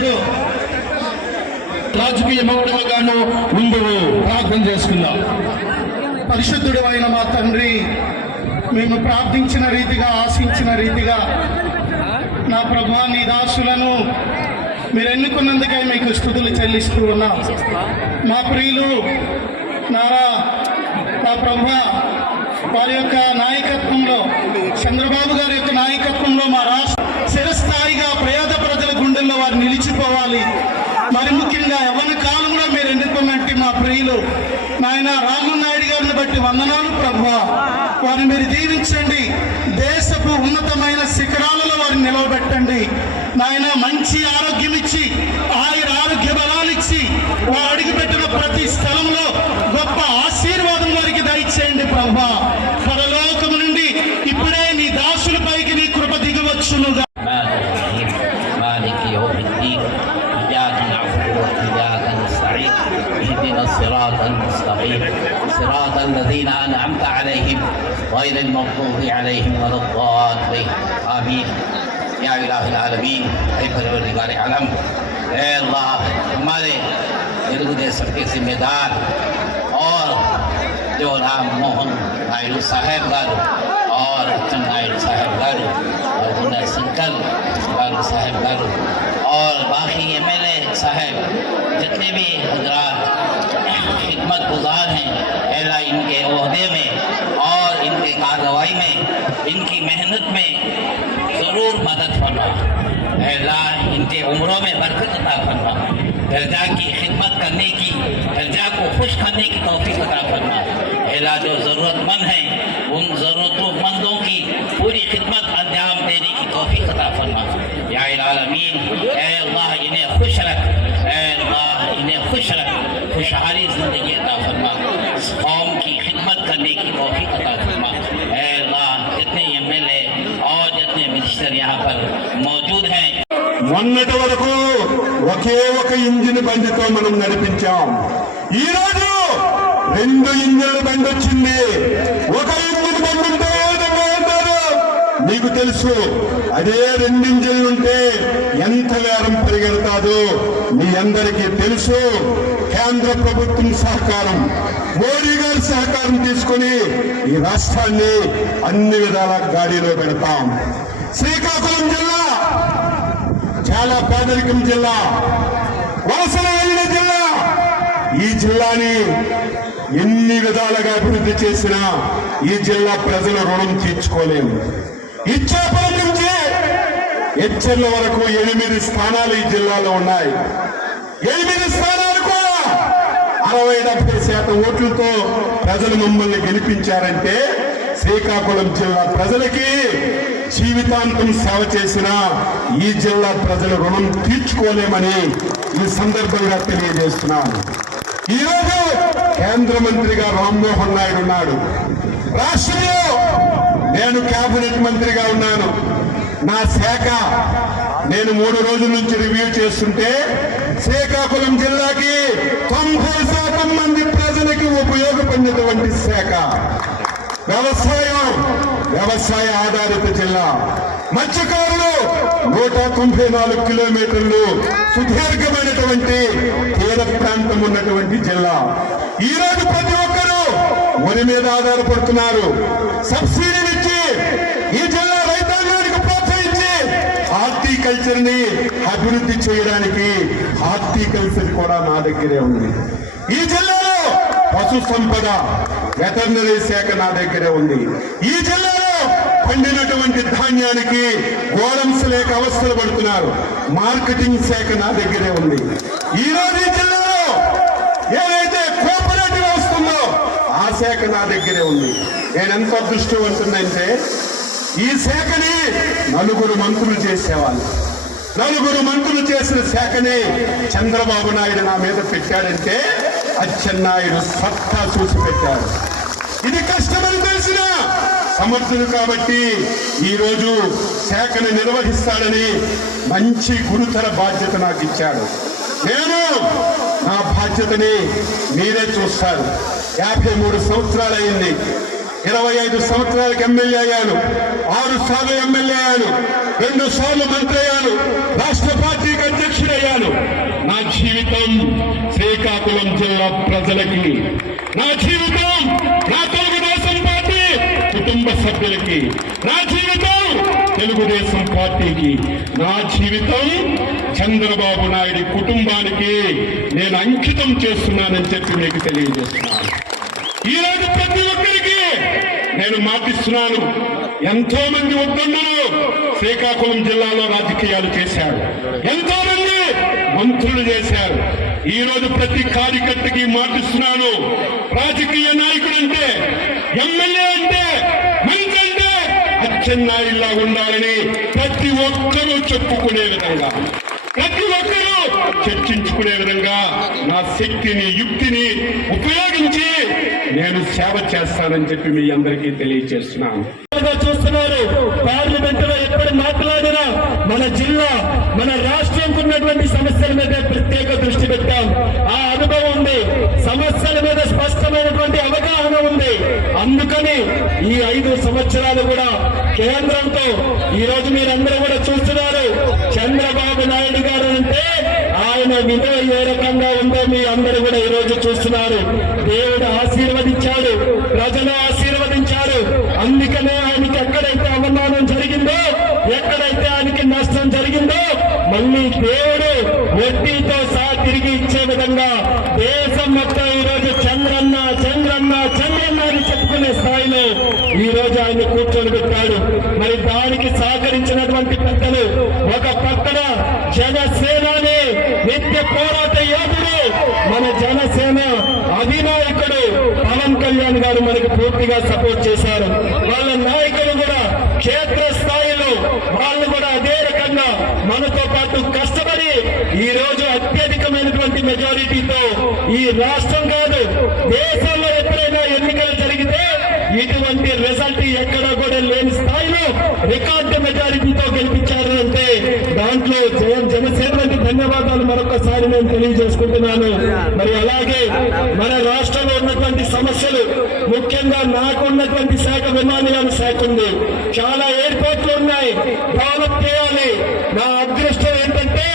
ఇప్పుడు రాజకీయ మౌడగాను ముందు ప్రార్థన చేసుకుందాం. పరిశుద్ధుడు అయిన మా తండ్రి, మేము ప్రార్థించిన రీతిగా, ఆశించిన రీతిగా నా ప్రభువా నీ దాసులను మీరు ఎన్నుకున్నందుకై మీకు స్తుతులు చెల్లిస్తూ ఉన్నాం. మా ప్రియులు నా ప్రభువా వారి యొక్క నాయకత్వంలో, చంద్రబాబు గారి యొక్క నాయకత్వంలో మా రాష్ట్ర చిరస్థాయిగా పేద ప్రజల గుండెల్లో వారు నిలిచిపోవాలి. మరి ముఖ్యంగా ఎవరి కాలంలో మీరు ఎన్నుకున్నట్టు మా ప్రియులు నాయన రామ్మోహన్ నాయుడు గారిని బట్టి వందనాలు ప్రభువా. వారిని మీరు దీవించండి, దేశపు ఉన్నతమైన శిఖరాలలో వారిని నిలవబెట్టండి నాయన. మంచి ఆరోగ్యం ఇచ్చి ఆరోగ్య బలాలు ఇచ్చి వారు అడుగుపెట్టిన ప్రతి స్థలంలో గొప్ప ఆశీర్వాదం వారికి దయచేయండి ప్రభువా. పరలోకము నుండి ఇప్పుడే నీ దాసులపైకి నీ కృప దిగవచ్చునుగా. صراط المستقيم صراط الذين أنعمت عليهم غير المغضوب عليهم ولا الضالين آمين या इलाही आलमीन ऐ परवरदिगार आलम, ऐ अल्लाह हमारे तेलुगु देशम के जिम्मेदार और जो राम मोहन नायडू साहेब गारू और अच्चन नायडू साहेब गारू और गुना संकल गारू साहेब गारू और बाकी MLA साहेब जितने भी हजरात खिदमत गुजार हैं, अल्लाह इनके ओहदे में और इनके कार्रवाई में, इनकी मेहनत में ज़रूर मदद फरमा। अल्लाह इनके उम्रों में बरकत अता फरमा, दर्जा की खिदमत करने की, दर्जा को खुश करने की तौफीक अता फरमा। अल्लाह जो ज़रूरतमंद हैं उन ज़रूरतमंदों की पूरी खिदमत अंजाम देने की तौफीक अता फरमा। या आलमीन, ऐ अल्लाह इन्हें खुश रख, ऐ अल्लाह इन्हें खुश रख, खुशहाली ज़िंदगी अता फरमा, कौम की खिदमत करने की तौफीक अता फरमा। ऐ अल्लाह जितने MLA और जितने मिनिस्टर यहाँ पर मौजूद हैं, మొన్నటి వరకు ఒకే ఒక ఇంజిన్ బండితో మనం నడిపించాం. ఈ రోజు 2 ఇంజిన్ల బండి వచ్చింది. ఒక ఇంజిన్ బండి ఉంటే ఏ విధంగా ఉంటారు నీకు తెలుసు. అదే 2 ఇంజిన్లు ఉంటే ఎంత వేగం పరిగెడతాదో మీ అందరికీ తెలుసు. కేంద్ర ప్రభుత్వం సహకారం, మోడీ గారి సహకారం తీసుకుని ఈ రాష్ట్రాన్ని అన్ని విధాల గాడిలో పెడతాం. శ్రీకాకుళం జిల్లా చాలా పేదరికం జిల్లా, వలసల వెళ్ళిన జిల్లా. ఈ జిల్లాని ఎన్ని విధాలుగా అభివృద్ధి చేసినా ఈ జిల్లా ప్రజల రుణం తీర్చుకోలేము. ఇచ్చాపురం నుంచి హెచ్చర్ల వరకు 8 స్థానాలు ఈ జిల్లాలో ఉన్నాయి. 8 స్థానాలు కూడా 60-70% ఓట్లతో ప్రజలు మమ్మల్ని గెలిపించారంటే శ్రీకాకుళం జిల్లా ప్రజలకి జీవితాంతం సేవ చేసిన ఈ జిల్లా ప్రజల రుణం తీర్చుకోలేమని ఈ సందర్భంగా తెలియజేస్తున్నాను. ఈరోజు కేంద్ర మంత్రిగా రామ్మోహన్ నాయుడు ఉన్నాడు, రాష్ట్రంలో నేను కేబినెట్ మంత్రిగా ఉన్నాను. నా శాఖ నేను 3 రోజుల నుంచి రివ్యూ చేస్తుంటే శ్రీకాకుళం జిల్లాకి 90% మంది ప్రజలకి ఉపయోగపడినటువంటి శాఖ వ్యవసాయ ఆధారిత జిల్లా. మత్స్యకారులు 194 కిలోమీటర్లు సుదీర్ఘమైనటువంటి తీర ప్రాంతం ఉన్నటువంటి జిల్లా. ఈ రోజు ప్రతి ఒక్కరూ వరి మీద ఆధారపడుతున్నారు. సబ్సిడీలు ఇచ్చి ఈ జిల్లా రైతాంగానికి ప్రోత్సహించి హార్టికల్చర్ ని అభివృద్ధి చేయడానికి హార్టికల్చర్ కూడా నా దగ్గరే ఉంది. ఈ జిల్లాలో పశు సంపద, వెటర్నరీ శాఖ నా దగ్గరే ఉంది. ఈ జిల్లాలో పండినటువంటి ధాన్యానికి గోడమ్స్ లేక అవస్థలు పడుతున్నారు, మార్కెటింగ్ శాఖ నా దగ్గరే ఉంది. ఈ రోజు ఈ జిల్లాలో ఏదైతే కోఆపరేటివ్ వస్తుందో ఆ శాఖ నా దగ్గరే ఉంది. నేను ఎంత అదృష్టవంతునంటే ఈ శాఖని 4 మంత్రులు చేసేవాళ్ళు. 4 మంత్రులు చేసిన శాఖని చంద్రబాబు నాయుడు నా మీద పెట్టాడంటే అచ్చెన్నాయుడు సత్తా చూసి పెట్టాడు. ఇది కష్టమని తెలిసిన సమర్థుడు కాబట్టి ఈ రోజు శాఖను నిర్వహిస్తాడని మంచి గురుతర బాధ్యత నాకు ఇచ్చాడు. నేను నా బాధ్యతని మీరే చూస్తారు. 53 సంవత్సరాలు అయింది. 25 సంవత్సరాలకు ఎమ్మెల్యే అయ్యాను, 6 సార్లు ఎమ్మెల్యే అయ్యాను, 2 సార్లు మంత్రి అయ్యాను, రాష్ట్ర పార్టీకి అధ్యక్షుడయ్యాను. శ్రీకాకుళం జిల్లా ప్రజలకి, నా జీవితం నా తెలుగుదేశం పార్టీ కుటుంబ సభ్యులకి, నా జీవితం తెలుగుదేశం పార్టీకి, నా జీవితం చంద్రబాబు నాయుడు కుటుంబానికి నేను అంకితం చేస్తున్నానని చెప్పి మీకు తెలియజేస్తున్నాను. ఈ రోజు ప్రతి ఒక్కరికి నేను మాటిస్తున్నాను. ఎంతో మంది వద్దన్నారు శ్రీకాకుళం జిల్లాలో రాజకీయాలు చేశారు, ఎంతో మంది మంత్రులు చేశారు. ఈ రోజు ప్రతి కార్యకర్తకి మాటిస్తున్నాను. రాజకీయ నాయకుడు అంటే, ఎమ్మెల్యే అంటే, మంత్రి అంటే అచ్చెన్నాయుడులా ఉండాలని ప్రతి ఒక్కరూ చెప్పుకునే విధంగా, ప్రతి ఒక్కరూ చర్చించుకునే విధంగా నా శక్తిని యుక్తిని ఉపయోగించి నేను సేవ చేస్తానని చెప్పి మీ అందరికీ తెలియజేస్తున్నాను. చూస్తున్నారు, పార్లమెంట్ లో ఎప్పుడు మాట్లాడినా మన జిల్లా మన రాష్ట్రంకు ఉన్నటువంటి సమస్యల మీద ప్రత్యేక దృష్టి పెట్టాం. ఆ అనుభవం ఉంది, సమస్యల మీద స్పష్టమైనటువంటి అవగాహన ఉంది. అందుకని ఈ 5 సంవత్సరాలు కూడా కేంద్రంతో ఈ రోజు మీరందరూ కూడా చూస్తున్నారు. చంద్రబాబు నాయుడు గారు అంటే ఆయన విలువ ఏ రకంగా ఉందో మీ అందరూ కూడా ఈ రోజు చూస్తున్నారు. దేవుడు ఆశీర్వదించాడు, ప్రజలు ఆశీర్వదించారు. అందుకనే ఆయనకి ఎక్కడైతే అవమానం జరిగిందో, ఎక్కడైతే ఆయనకి నష్టం జరిగిందో, మళ్ళీ దేవుడు వడ్డీతో సహా తిరిగి ఇచ్చే విధంగా దేశం మొత్తం ఈ రోజు చంద్రన్న చంద్రన్న చంద్రన్న అని చెప్పుకునే స్థాయిలో ఈ రోజు ఆయన కూర్చొని పెట్టాడు. మరి దానికి సహకరించినటువంటి పెద్దలు, ఒక పక్కన జనసేనని నిత్య పోరాట యోధుడు, మన జనసేన అధినాయకుడు పవన్ కళ్యాణ్ గారు మనకు పూర్తిగా సపోర్ట్ చేశారు. వాళ్ళ నాయకులు కూడా క్షేత్ర స్థాయిలో వాళ్ళు కూడా అదే రకంగా మనతో పాటు కష్టపడి ఈ రోజు అత్యధికమైనటువంటి మెజారిటీతో ఈ రాష్ట్రం కాదు దేశంలో ఎప్పుడైనా ఎన్నికలు జరిగితే ఇటువంటి రిజల్ట్ ఎక్కడా కూడా లేని స్థాయిలో రికార్డు మెజారిటీతో గెలిపించారు అంటే దాంట్లో జనసేనకి ధన్యవాదాలు మరొకసారి నేను తెలియజేసుకుంటున్నాను. మరి అలాగే మన రాష్ట్రంలో ఉన్నటువంటి సమస్యలు, ముఖ్యంగా నాకు ఉన్నటువంటి శాఖ విమానయాన శాఖ ఉంది. చాలా ఎయిర్పోర్ట్లు ఉన్నాయి, డెవలప్ చేయాలి. నా అదృష్టం ఏంటంటే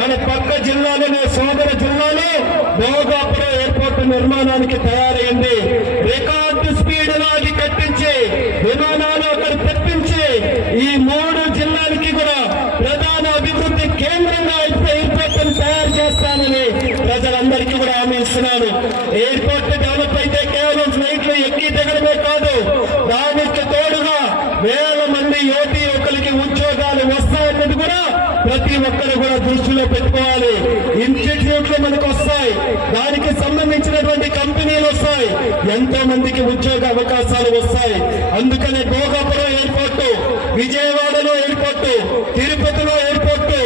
మన పక్క జిల్లాలోనే సోదర జిల్లాలో భోగాపురం ఎయిర్పోర్ట్ నిర్మాణానికి తయారైంది. రికార్డు స్పీడ్ లో అది కట్టించి విమానాలు అక్కడ తెప్పించి ఈ 3 జిల్లాలకి కూడా ప్రధాన అభివృద్ధి కేంద్రంగా ఎయిర్పోర్ట్ తయారు చేస్తానని ప్రజలందరికీ కూడా హామీ ఇస్తున్నాను. ఎయిర్పోర్ట్ డెవలప్ అయితే కేవలం ఫ్లైట్లు ఎక్కి దిగడమే కాదు, దానికి తోడుగా వేల మంది యువకులకి ఉద్యోగాలు వస్తాయన్నది కూడా ప్రతి ఒక్కరు కూడా దృష్టిలో పెట్టుకోవాలి. ఇన్స్టిట్యూట్లు మనకు వస్తాయి, దానికి సంబంధించినటువంటి కంపెనీలు వస్తాయి, ఎంతో మందికి ఉద్యోగ అవకాశాలు వస్తాయి. అందుకనే భోగాపురం ఎయిర్పోర్టు, విజయవాడలో ఎయిర్పోర్టు, తిరుపతిలో ఎయిర్పోర్టు,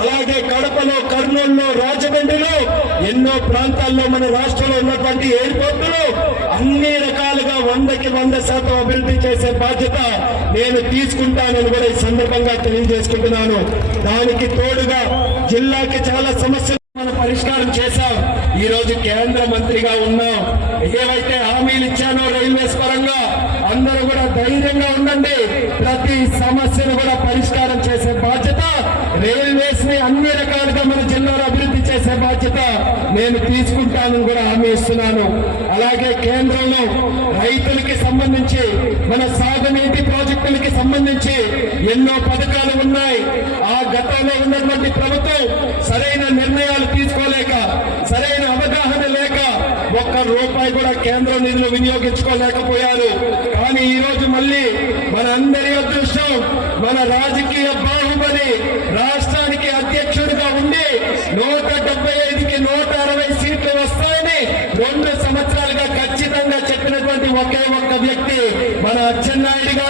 అలాగే కడపలో, కర్నూలులో, రాజమండ్రిలో ఎన్నో ప్రాంతాల్లో మన రాష్ట్రంలో ఉన్నటువంటి ఎయిర్పోర్టులు అన్ని రకాలుగా 100కి 100% అభివృద్ధి చేసే బాధ్యత నేను తీసుకుంటానని కూడా ఈ సందర్భంగా తెలియజేసుకుంటున్నాను. దానికి తోడుగా జిల్లాకి చాలా సమస్యలు మనం పరిష్కారం చేశాం. ఈ రోజు కేంద్ర మంత్రిగా ఉన్నాం. ఏవైతే హామీలు ఇచ్చానో రైల్వేస్ పరంగా అందరూ కూడా ధైర్యంగా ఉండండి. ప్రతి సమస్యను కూడా పరిష్కారం చేసే బాధ్యత, రైల్వేస్ ని అన్ని రకాలుగా మన జిల్లాలో అభివృద్ధి చేసే బాధ్యత నేను తీసుకుంటానని కూడా హామీ ఇస్తున్నాను. అలాగే కేంద్రంలో రైతులకి సంబంధించి, మన సాగునీటి ప్రాజెక్టులకి సంబంధించి ఎన్నో పథకాలు ఉన్నాయి. ఆ గతంలో ఉన్నటువంటి ప్రభుత్వం సరైన నిర్ణయాలు తీసుకోలేక, సరైన అవగాహన లేక ₹1 కూడా కేంద్ర నిధులు వినియోగించుకోలేకపోయారు. కానీ ఈ రోజు మళ్ళీ మన అందరి అదృష్టం, మన రాజకీయ బాహుబలి రాష్ట్రానికి అధ్యక్షుడిగా ఉండి 175కి 160 సీట్లు వస్తాయని 2 సంవత్సరాలుగా ఖచ్చితంగా చెప్పినటువంటి ఒకే ఒక్క వ్యక్తి మన అచ్చెన్నాయుడు గారు.